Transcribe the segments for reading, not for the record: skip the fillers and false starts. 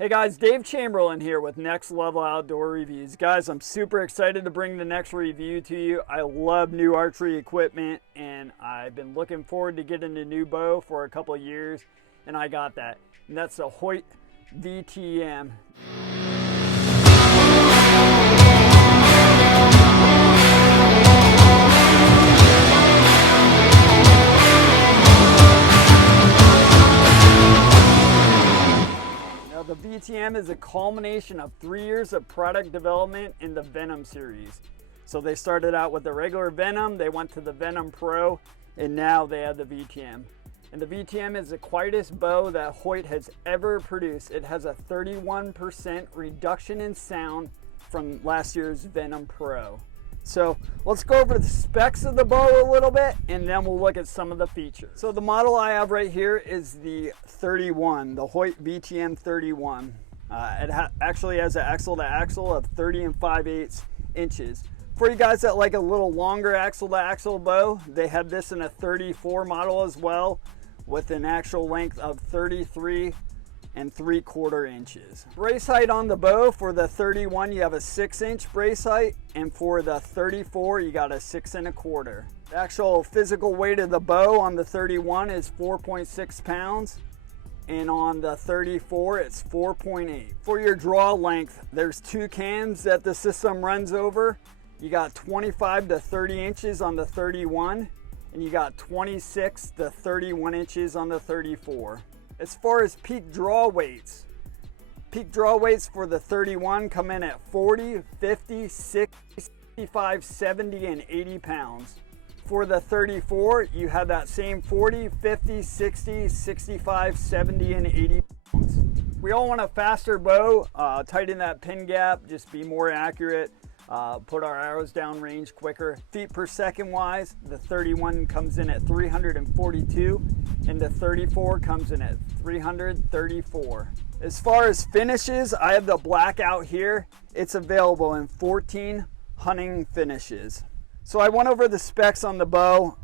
Hey guys, Dave Chamberlain here with Next Level Outdoor Reviews. Guys, I'm super excited to bring the next review to you. I love new archery equipment and I've been looking forward to getting a new bow for a couple of years, and I got that. And that's the Hoyt VTM. The VTM is a culmination of 3 years of product development in the Venom series. So they started out with the regular Venom, they went to the Venom Pro, and now they have the VTM. And the VTM is the quietest bow that Hoyt has ever produced. It has a 31% reduction in sound from last year's Venom Pro. So let's go over the specs of the bow a little bit and then we'll look at some of the features. So the model I have right here is the 31, the Hoyt VTM 31. It actually has an axle to axle of 30 5/8 inches. For you guys that like a little longer axle to axle bow, they have this in a 34 model as well with an actual length of 33 3/4 inches. Brace height on the bow for the 31, you have a 6-inch brace height, and for the 34, you got a 6 1/4. The actual physical weight of the bow on the 31 is 4.6 pounds, and on the 34, it's 4.8. For your draw length, there's 2 cams that the system runs over. You got 25 to 30 inches on the 31, and you got 26 to 31 inches on the 34. As far as peak draw weights for the 31 come in at 40, 50, 60, 65, 70, and 80 pounds. For the 34, you have that same 40, 50, 60, 65, 70, and 80 pounds. We all want a faster bow, tighten that pin gap, just be more accurate, put our arrows down range quicker. Feet per second wise, the 31 comes in at 342 and the 34 comes in at 334. As far as finishes, I have the black out here. It's available in 14 hunting finishes. So I went over the specs on the bow,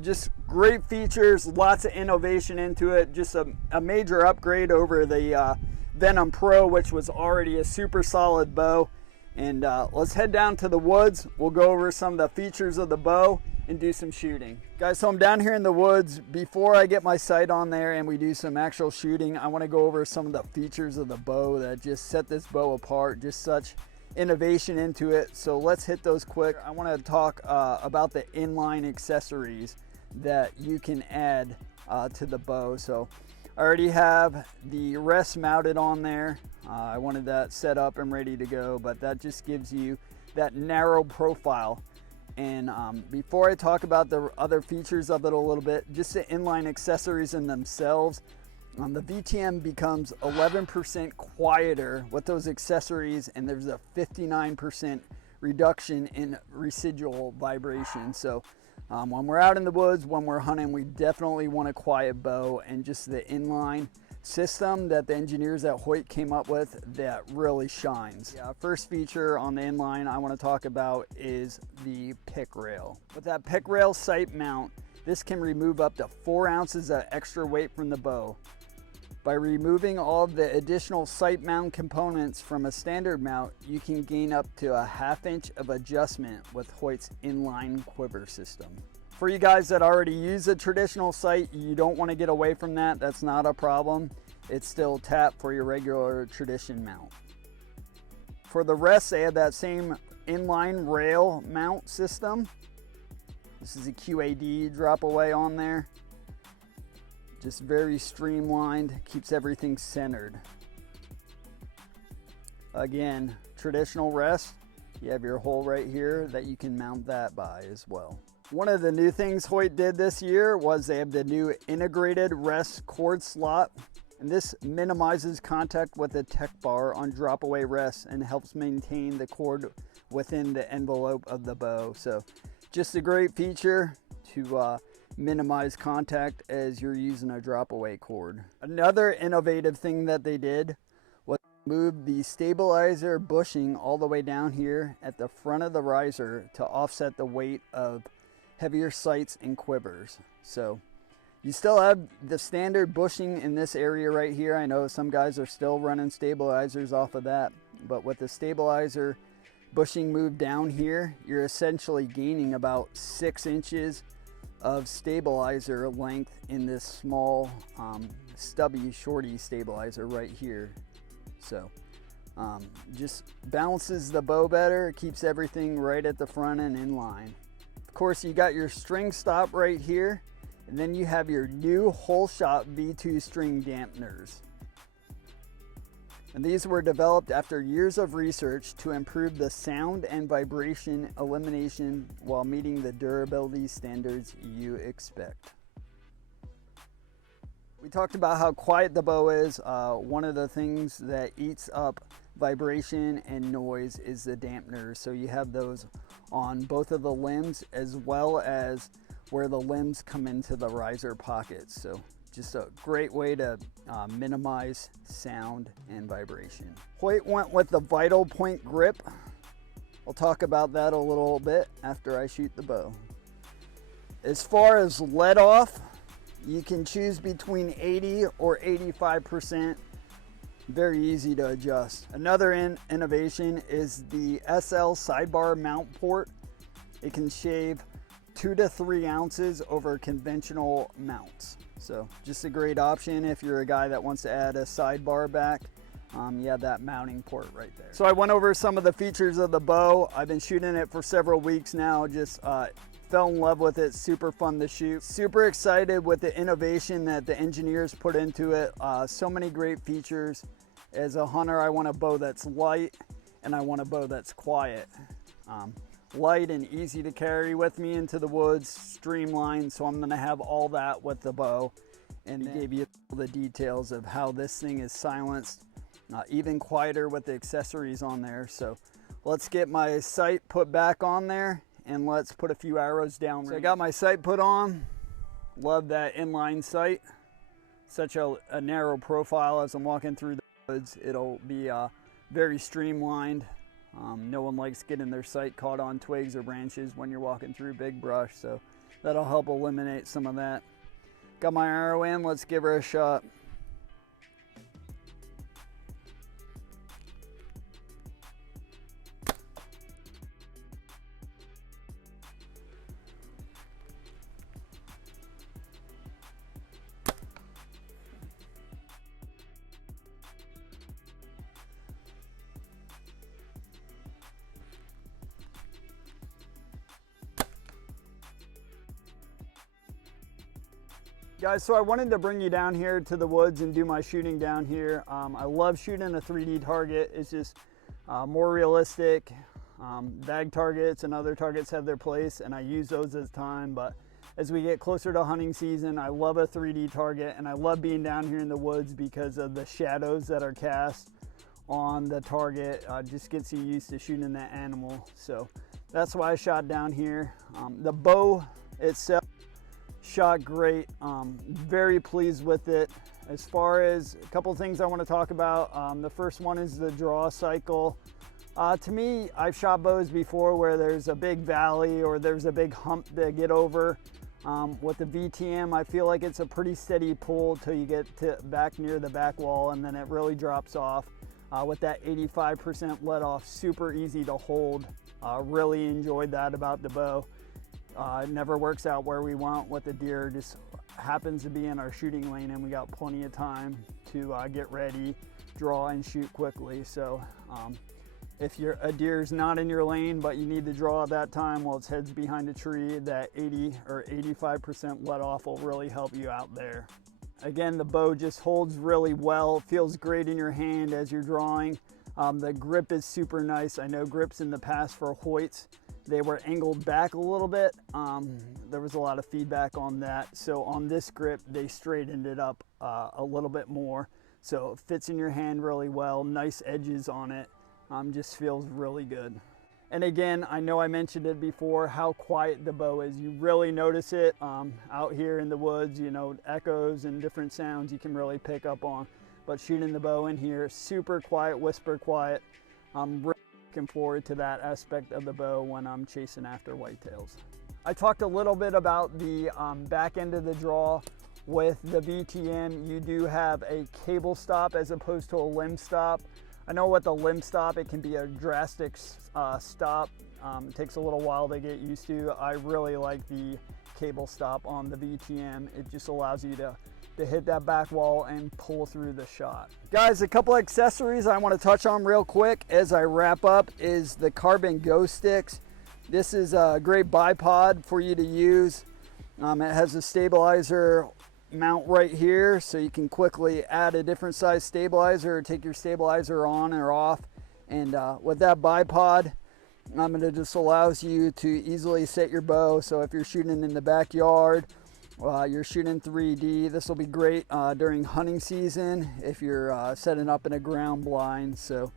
just great features, lots of innovation into it, just a major upgrade over the Venom Pro, which was already a super solid bow. And let's head down to the woods. We'll go over some of the features of the bow and do some shooting. Guys, so I'm down here in the woods. Before I get my sight on there and we do some actual shooting, I want to go over some of the features of the bow that just set this bow apart, just such innovation into it. So let's hit those quick. I want to talk about the inline accessories that you can add to the bow. So I already have the rest mounted on there. I wanted that set up and ready to go, but that just gives you that narrow profile. And before I talk about the other features of it a little bit, just the inline accessories in themselves, the VTM becomes 11% quieter with those accessories, and there's a 59% reduction in residual vibration. So when we're out in the woods, when we're hunting, we definitely want a quiet bow, and just the inline system that the engineers at Hoyt came up with that really shines. First feature on the inline I want to talk about is the pick rail. With that pick rail sight mount, this can remove up to 4 ounces of extra weight from the bow. By removing all of the additional sight mount components from a standard mount, you can gain up to a 1/2 inch of adjustment with Hoyt's inline quiver system. For you guys that already use a traditional sight, you don't want to get away from that. That's not a problem. It's still tap for your regular tradition mount. For the rest, they have that same inline rail mount system. This is a QAD drop away on there. Just very streamlined, keeps everything centered. Again, traditional rest, you have your hole right here that you can mount that by as well. One of the new things Hoyt did this year was they have the new integrated rest cord slot, and this minimizes contact with the tech bar on drop away rests and helps maintain the cord within the envelope of the bow. So just a great feature to minimize contact as you're using a drop away cord. Another innovative thing that they did was move the stabilizer bushing all the way down here at the front of the riser to offset the weight of heavier sights and quivers. So You still have the standard bushing in this area right here. I know some guys are still running stabilizers off of that, but with the stabilizer bushing moved down here, you're essentially gaining about 6 inches of stabilizer length in this small stubby shorty stabilizer right here. So just balances the bow better, keeps everything right at the front and in line. Of course, you got your string stop right here, and then you have your new Hole Shot V2 string dampeners. And these were developed after years of research to improve the sound and vibration elimination while meeting the durability standards you expect. We talked about how quiet the bow is. One of the things that eats up vibration and noise is the dampeners. So you have those on both of the limbs as well as where the limbs come into the riser pockets. So just a great way to minimize sound and vibration. Hoyt went with the Vital Point grip. I'll talk about that a little bit after I shoot the bow. As far as let off, you can choose between 80 or 85%. Very easy to adjust. Another innovation is the SL sidebar mount port. It can shave 2 to 3 ounces over conventional mounts. So just a great option if you're a guy that wants to add a sidebar back. You have that mounting port right there. So I went over some of the features of the bow. I've been shooting it for several weeks now. Just fell in love with it. Super fun to shoot. Super excited with the innovation that the engineers put into it. So many great features. As a hunter, I want a bow that's light and I want a bow that's quiet. Light and easy to carry with me into the woods, streamlined, so I'm gonna have all that with the bow, and they gave you all the details of how this thing is silenced, even quieter with the accessories on there. So let's get my sight put back on there and let's put a few arrows down. So I got my sight put on. Love that inline sight. Such a narrow profile as I'm walking through the woods. It'll be very streamlined. No one likes getting their sight caught on twigs or branches when you're walking through big brush, so that'll help eliminate some of that. Got my arrow in, let's give her a shot. Guys, so I wanted to bring you down here to the woods and do my shooting down here. I love shooting a 3D target. It's just more realistic. Bag targets and other targets have their place, and I use those as time, but as we get closer to hunting season, I love a 3D target, and I love being down here in the woods because of the shadows that are cast on the target. Just gets you used to shooting that animal. So that's why I shot down here. The bow itself shot great. Very pleased with it. As far as a couple things I want to talk about, the first one is the draw cycle. To me, I've shot bows before where there's a big valley or there's a big hump to get over. With the VTM, I feel like it's a pretty steady pull till you get to back near the back wall, and then it really drops off. With that 85% let off, super easy to hold. Really enjoyed that about the bow. It never works out where we want with the deer. Just happens to be in our shooting lane, and we got plenty of time to get ready, draw, and shoot quickly. So if a deer's not in your lane but you need to draw at that time while its head's behind a tree, that 80 or 85% let off will really help you out there. Again, the bow just holds really well, feels great in your hand as you're drawing. The grip is super nice. I know grips in the past for Hoyts, they were angled back a little bit. There was a lot of feedback on that. So on this grip, they straightened it up a little bit more. So it fits in your hand really well, nice edges on it. Just feels really good. And again, I know I mentioned it before, how quiet the bow is. You really notice it out here in the woods, you know, echoes and different sounds you can really pick up on. But shooting the bow in here, super quiet, whisper quiet. I'm really looking forward to that aspect of the bow when I'm chasing after whitetails. I talked a little bit about the back end of the draw with the VTM, you do have a cable stop as opposed to a limb stop. I know with the limb stop, it can be a drastic stop. It takes a little while to get used to. I really like the cable stop on the VTM. It just allows you to hit that back wall and pull through the shot. Guys, a couple accessories I want to touch on real quick as I wrap up is the carbon go sticks. This is a great bipod for you to use. It has a stabilizer mount right here, so you can quickly add a different size stabilizer or take your stabilizer on or off. And with that bipod, it just allows you to easily set your bow. So if you're shooting in the backyard, you're shooting 3D, this will be great during hunting season if you're setting up in a ground blind. So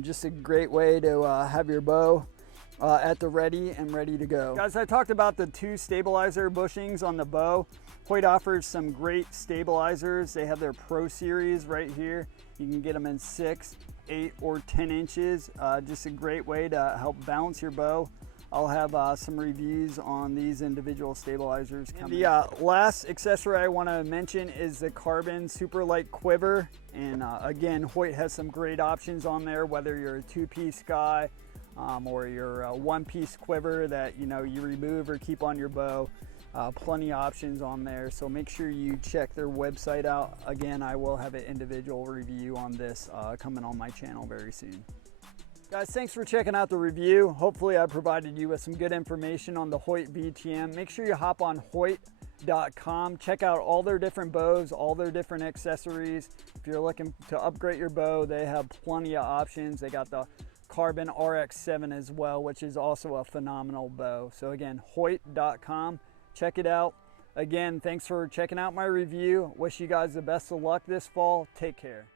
just a great way to have your bow at the ready and ready to go. Guys, I talked about the 2 stabilizer bushings on the bow. Hoyt offers some great stabilizers. They have their Pro Series right here. You can get them in 6, 8, or 10 inches. Just a great way to help balance your bow. I'll have some reviews on these individual stabilizers coming. The last accessory I want to mention is the carbon super light quiver. And again, Hoyt has some great options on there, whether you're a 2-piece guy or you're a 1-piece quiver that you remove or keep on your bow. Plenty of options on there, so make sure you check their website out. Again, I will have an individual review on this coming on my channel very soon. Guys, thanks for checking out the review. Hopefully I provided you with some good information on the Hoyt VTM. Make sure you hop on Hoyt.com. Check out all their different bows, all their different accessories. If you're looking to upgrade your bow, they have plenty of options. They got the Carbon RX7 as well, which is also a phenomenal bow. So again, Hoyt.com. Check it out. Again, thanks for checking out my review. Wish you guys the best of luck this fall. Take care.